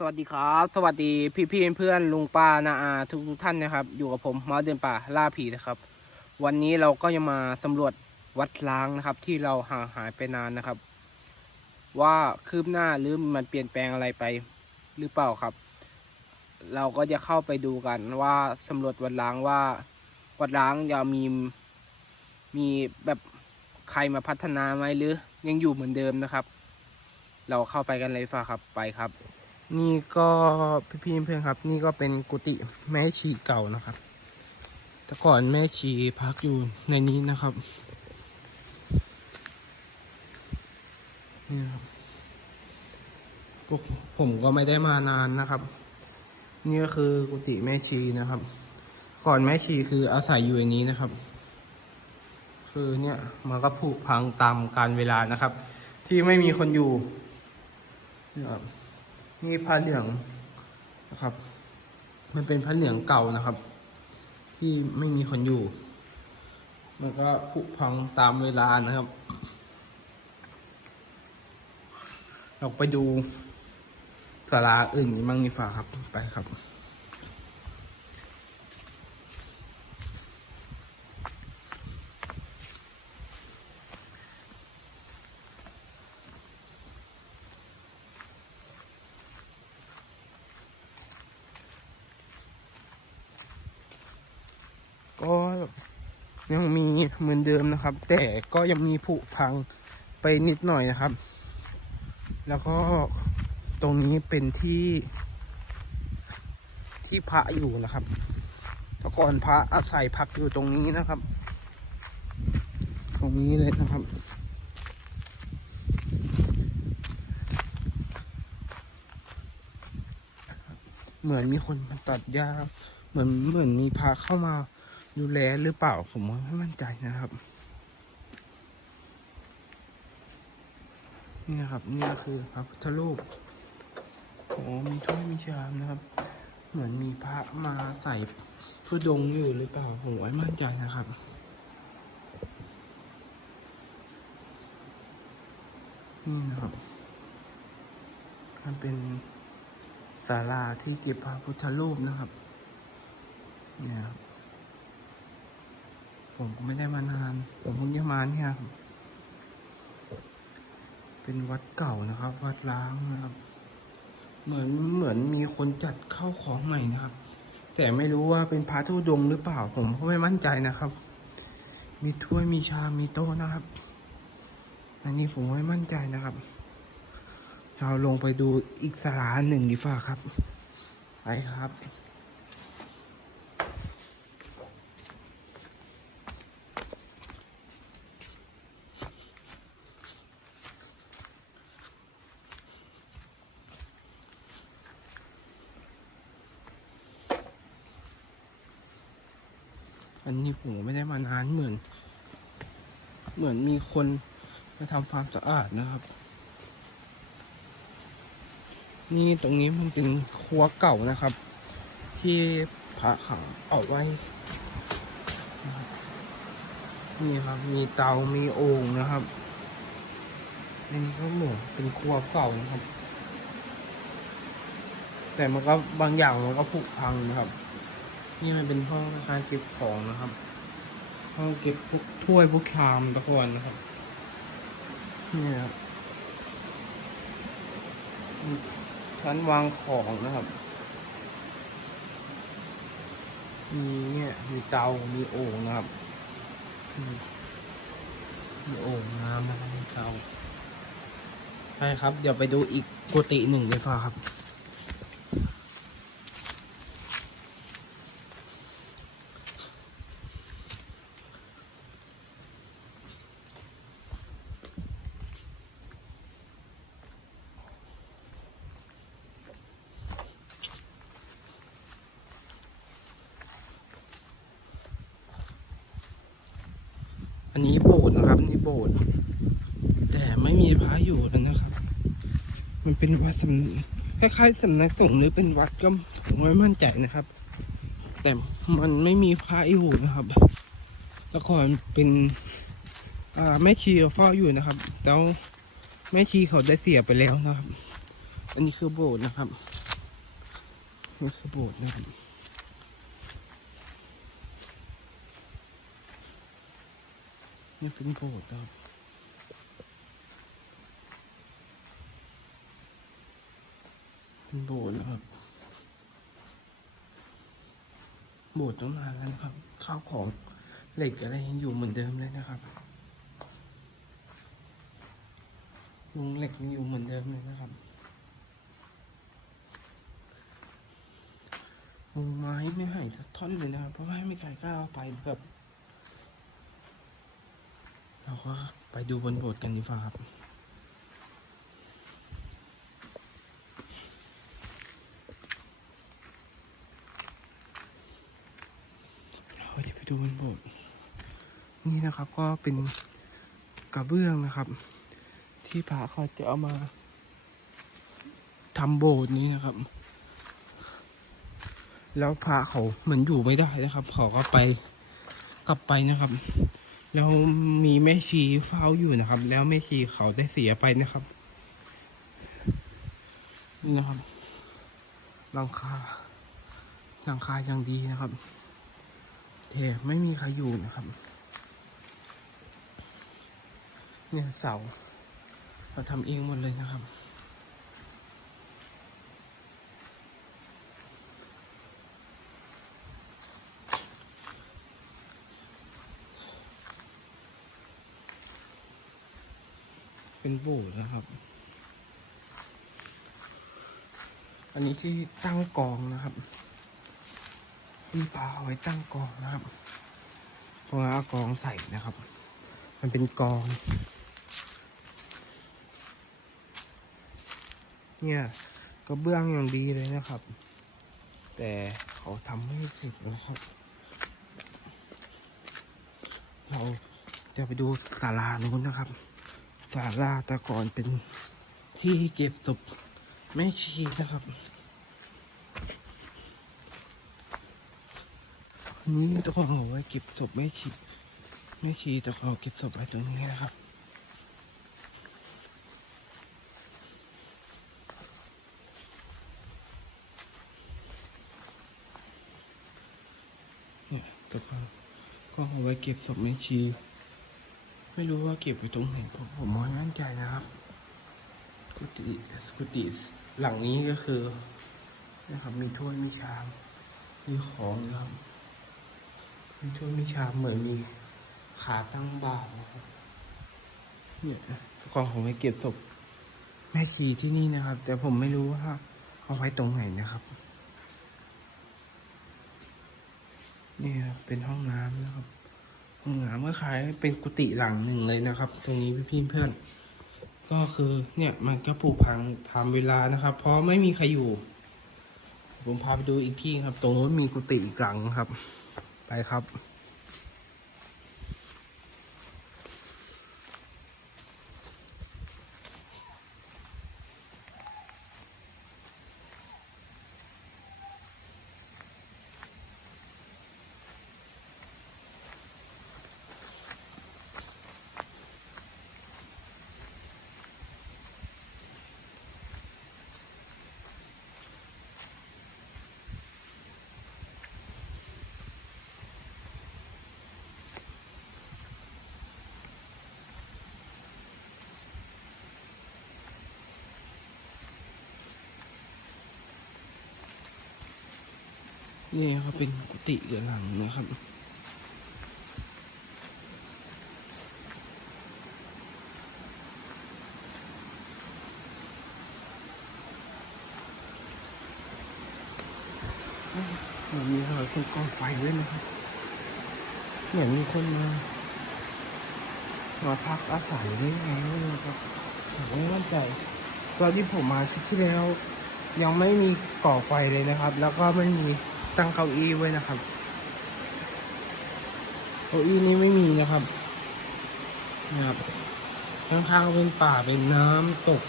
สวัสดีครับ สวัสดีพี่พี่เพื่อนลุงป้านาอาทุกทุกท่านนะครับ อยู่กับผมมาเดินป่าล่าผีนะครับ วันนี้เราก็จะมาสำรวจวัดล้างนะครับ ที่เราห่างหายไปนานนะครับ ว่าคืบหน้าหรือมันเปลี่ยนแปลงอะไรไปหรือเปล่าครับ เราก็จะเข้าไปดูกันว่าสำรวจวัดล้างว่า วัดล้างจะมีมีแบบใครมาพัฒนาไหมหรือ ยังอยู่เหมือนเดิมนะครับ เราเข้าไปกันเลยฟ้าครับไปครับ นี่ก็พี่พีเพื่อนครับ นี่ก็เป็นกุฏิแม่ชีเก่านะครับ แต่ก่อนแม่ชีพักอยู่ในนี้นะครับ นี่ครับผมก็ไม่ได้มานานนะครับ นี่ก็คือกุฏิแม่ชีนะครับ ก่อนแม่ชีคืออาศัยอยู่อย่างนี้นะครับ คือเนี่ยมันก็ผุพังตามกาลเวลานะครับ ที่ไม่มีคนอยู่นะครับ นี่ผ้าเหลืองนะครับ มันเป็นผ้าเหลืองเก่านะครับ ที่ไม่มีคนอยู่ มันก็ผุพังตามเวลานะครับ เราไปดูสาราอื่นมั่งดีฝ่าครับไปครับ ก็ ยังมีเหมือนเดิมนะครับ แต่ก็ยังมีผุพังไปนิดหน่อยนะครับ แล้วก็ตรงนี้เป็นที่ที่พระอยู่นะครับแต่ก่อนพระอาศัยพักอยู่ตรงนี้นะครับ ตรงนี้เลยนะครับ เหมือนมีคนมาตัดหญ้าเหมือนเหมือนมีพาเข้ามา ดูแลหรือเปล่าผมว่าไม่มั่นใจนะครับ นี่นะครับนี่ก็คือพระพุทธรูปโอ้มีถ้วยมีชามนะครับ เหมือนมีพระมาใส่พุดงอยู่หรือเปล่าผมไม่มั่นใจนะครับนี่นะครับ มันเป็นศาลาที่เก็บพระพุทธรูปนะครับ เนี่ยครับ ผมก็ไม่ได้มานาน ผมเพิ่งจะมาเนี่ยครับ เป็นวัดเก่านะครับ วัดล้างนะครับ เหมือนเหมือนมีคนจัดเข้าของใหม่นะครับ แต่ไม่รู้ว่าเป็นพระธุดงหรือเปล่า ผมก็ไม่มั่นใจนะครับ มีถ้วยมีชามมีโต๊ะนะครับ อันนี้ผมไม่มั่นใจนะครับ เราลงไปดูอีกสลาหนึ่งดีฝ่าครับไปครับ อันนี้ผมไม่ได้มานานเหมือน เหมือนมีคนมาทำความสะอาดนะครับ นี่ตรงนี้มันเป็นครัวเก่านะครับ ที่พระเขาเอาไว้ นี่ครับมีเตา มีโอ่งนะครับอันนี้ก็เหมือนเป็นครัวเก่านะครับ แต่มันก็บางอย่างมันก็ผุพังนะครับ นี่มันเป็นห้องคล้ายๆเก็บของนะครับ ห้องเก็บพวกถ้วยพวกชามตะกอนนะครับ นี่ครับชั้นวางของนะครับมีเนี่ยมีเตา มีโอ่งนะครับ มีโอ่งน้ำนะครับมีเตา ใช่ครับ เดี๋ยวไปดูอีกกุฏิหนึ่งดีกว่าครับ อันนี้โบสถ์นะครับนี่โบสถ์แต่ไม่มีพระอยู่แล้วนะครับ มันเป็นวัดสำคล้ายๆสำนักสงฆ์หรือเป็นวัดก็ผมไม่มั่นใจนะครับ แต่มันไม่มีพระอยู่นะครับแล้วก่อนเป็นอ่าแม่ชีเขาเฝ้าอยู่นะครับแล้วแม่ชีเขาได้เสียไปแล้วนะครับ อันนี้คือโบสถ์นะครับนี่คือโบสถ์นะครับ นี่เป็นโบสถ์นะครับเป็นโบสถ์นะครับ โบสถ์ตั้งนานแล้วนะครับ ข้าวของเหล็กอะไรยังอยู่เหมือนเดิมเลยนะครับลุงเหล็กยังอยู่เหมือนเดิมเลยนะครับลุงไม้ไม่หายสักท่อนเลยนะครับ เพราะว่าไม่มีใครกล้าเอาไปแบบ เราก็ไปดูบนโบสถ์กันดีกว่าครับ เราจะไปดูบนโบสถ์นี่นะครับก็เป็นกระเบื้องนะครับ ที่พระเขาจะเอามาทำโบสถ์นี้นะครับ แล้วพระเขาเหมือนอยู่ไม่ได้นะครับ เขาก็ไปกลับไปนะครับ แล้วมีแม่ชีเฝ้าอยู่นะครับ แล้วแม่ชีเขาได้เสียไปนะครับนี่นะครับหลังคาหลังคาอยังดีนะครับแต่ไม่มีใครอยู่นะครับ เนี่ยเสาเราทำเองหมดเลยนะครับ เป็นโบสถ์นะครับ อันนี้ที่ตั้งกองนะครับที่ปลาเอาไว้ตั้งกองนะครับเพราะว่าเอากองใส่นะครับ มันเป็นกอง เนี่ยกระเบื้องอย่างดีเลยนะครับ แต่เขาทำไม่เสร็จนะครับเราจะไปดูศาลานู้นนะครับ ศาลาต่ก่อนเป็นที่เก็บศพแม่ชีนะครับ นี่ต้องเอาไว้เก็บศพแม่ชีแม่ชีต้องเอาเก็บศพไว้ตรงนี้นะครับเนี่ยตัวก็ก็เอาไว้เก็บศพแม่ชี ไม่รู้ว่าเก็บไว้ตรงไหนผมผมไม่มั่นใจนะครับ กุฏิกุฏิหลังนี้ก็คือนะครับ มีถ้วยมีชาม มีของนะครับ มีถ้วยมีชามเหมือนมีขาตั้งบาทนะครับเนี่ยกองของไว้เก็บศพแม่ชีที่นี่นะครับ แต่ผมไม่รู้ว่าเอาไว้ตรงไหนนะครับ นี่ครับเป็นห้องน้ำนะครับ ห้องน้ำก็คล้ายเป็นกุฏิหลังหนึ่งเลยนะครับ ตรงนี้พี่เพื่อน ก็คือเนี่ยมันก็ผุพังตาเวลานะครับ เพราะไม่มีใครอยู่ ผมพาไปดูอีกที่ครับ ตรงนู้นมีกุฏิอีกหลังครับ ไปครับ นี่ครับเป็นกุฏิเหลือหลังนะครับเหมือนมีรอยคนกองไฟด้วยนะครับ เหมือนมีคนมา มาพักอาศัยได้ไงไม่รู้ครับผมไม่มั่นใจตอนที่ผมมาที่แล้ว ยังไม่มีก่อไฟเลยนะครับ แล้วก็ไม่มี ตั้งเก้าอี้ไว้นะครับเก้าอี้นี้ไม่มีนะครับนะครับข้างๆเป็นป่าเป็นน้ำตก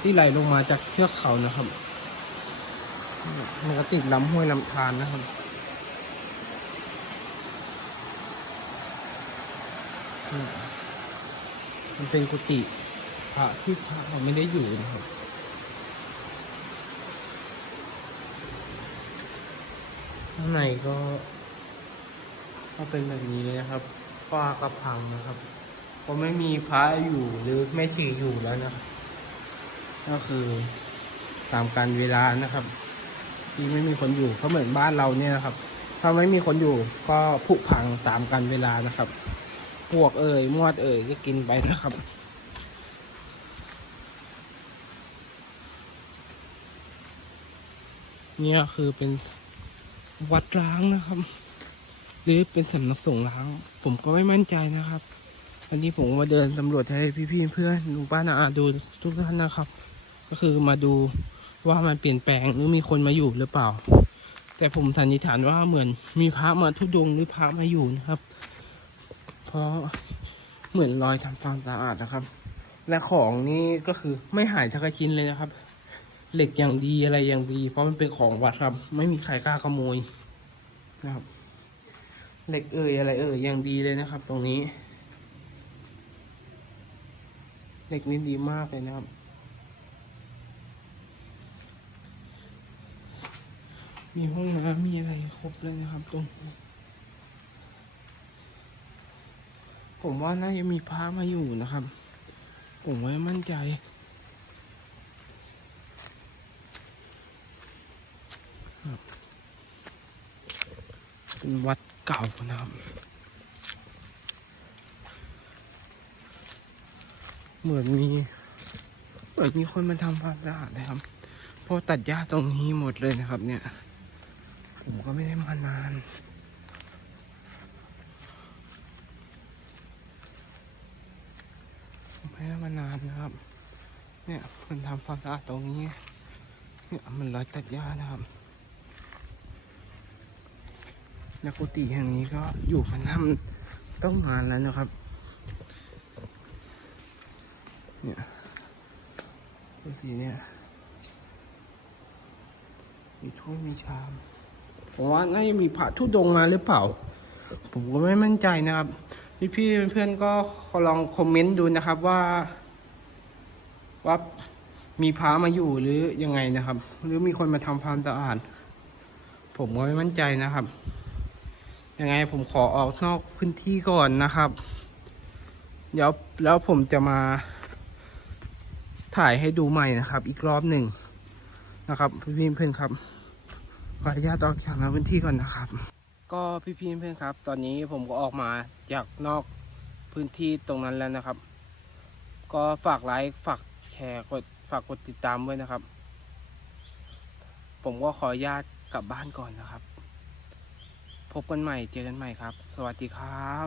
ที่ไหลลงมาจากเทือกเขานะครับมันก็ติดลำห้วยลำธารนะครับมันเป็นกุฏิพระที่พระเขาไม่ได้อยู่นะครับ ข้างในก็ก็เป็นแบบนี้เลยนะครับฝ้ากระพังนะครับก็ไม่มีพระอยู่หรือแม่ชีอยู่แล้วนะก็คือตามการเวลานะครับ ที่ไม่มีคนอยู่ก็เหมือนบ้านเราเนี่ยนะครับ ถ้าไม่มีคนอยู่ก็ผุพังตามกันเวลานะครับพวกเอ่ยมวดเอ่ยก็กินไปนะครับเนี่ยคือเป็น วัดร้างนะครับ หรือเป็นสำนักสงฆ์ร้าง ผมก็ไม่มั่นใจนะครับอันนี้ผมมาเดินสำรวจให้พี่ๆเพื่อนลุงป้านาอาดูทุกท่านนะครับ ก็คือมาดูว่ามันเปลี่ยนแปลงหรือมีคนมาอยู่หรือเปล่า แต่ผมสันนิษฐานว่าเหมือนมีพระมาทุดงหรือพระมาอยู่นะครับ เพราะเหมือนรอยทำความสะอาดนะครับ และของนี่ก็คือไม่หายทักชิ้นเลยนะครับ เหล็กอย่างดีอะไรอย่างดี เพราะมันเป็นของวัดครับ ไม่มีใครกล้าขโมยนะครับ เหล็กเอ่ยอะไรเอ่ยอย่างดีเลยนะครับ ตรงนี้ เหล็กนี่ดีมากเลยนะครับ มีห้องน้ำมีอะไรครบเลยนะครับ ตรงนี้ผมว่าน่าจะมีพระมาอยู่นะครับ ผมไม่มั่นใจ ครับ เป็นวัดเก่านะครับ เหมือนมี เหมือนมีคนมาทำความสะอาดนะครับ เพราะตัดหญ้าตรงนี้หมดเลยนะครับ เนี่ย ผมก็ไม่ได้มานานผมไม่ได้มานานนะครับ เนี่ยมันทำความสะอาดตรงนี้ เนี่ยมันรอยตัดหญ้านะครับ และกุฏิแห่งนี้ก็อยู่มานาต้องนานแล้วนะครับ เนี่ยดูสิเนี่ยมีถ้วยมีชามผมว่าน่าจะมีพระทุดงมาหรือเปล่า ผมก็ไม่มั่นใจนะครับพี่พี่ๆเพื่อนๆก็ลองคอมเมนต์ดูนะครับว่า ว่ามีพระมาอยู่หรือยังไงนะครับ หรือมีคนมาทำความสะอาดผมก็ไม่มั่นใจนะครับ ยังไงผมขอออกนอกพื้นที่ก่อนนะครับ เดี๋ยวแล้วผมจะมาถ่ายให้ดูใหม่นะครับ อีกรอบหนึ่งนะครับ พี่ๆเพื่อนครับขออนุญาตออกจากพื้นที่ก่อนนะครับ ก็พี่ๆเพื่อนครับ ตอนนี้ผมก็ออกมาจากนอกพื้นที่ตรงนั้นแล้วนะครับ ก็ฝากไลค์ฝากแชร์กดฝากกดติดตามไว้นะครับ ผมก็ขออนุญาตกลับบ้านก่อนนะครับ พบกันใหม่เจอกันใหม่ครับ สวัสดีครับ